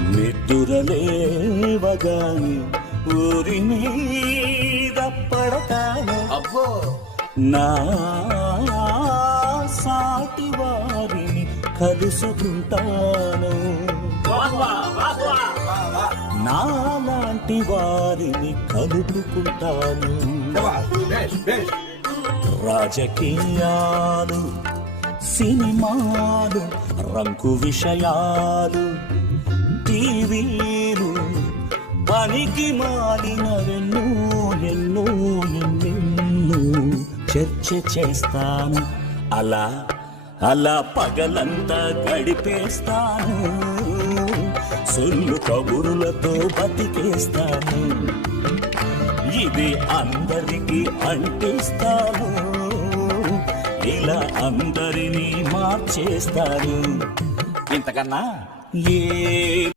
నిద్దురలేవగాని ఊరి మీద పడతాను. అబ్బో నా సాటి వారిని కలుసుకుంటాను. నాలాంటి వారిని కలుపుకుంటాను. రాజకీయాలు, సినిమాలు, రంకు విషయాలు, టీవీలు, పనికి మాలినవెన్నో ఎన్నో ఎన్నెన్నో చర్చ చేస్తాను. అలా అలా పగలంతా గడిపేస్తాను. సొల్లు కబురులతో బతికేస్తాను. ఇది అందరికీ అంటిస్తాను. ఇలా అందరినీ మార్చేస్తాను. ఇంతకన్నా ఏ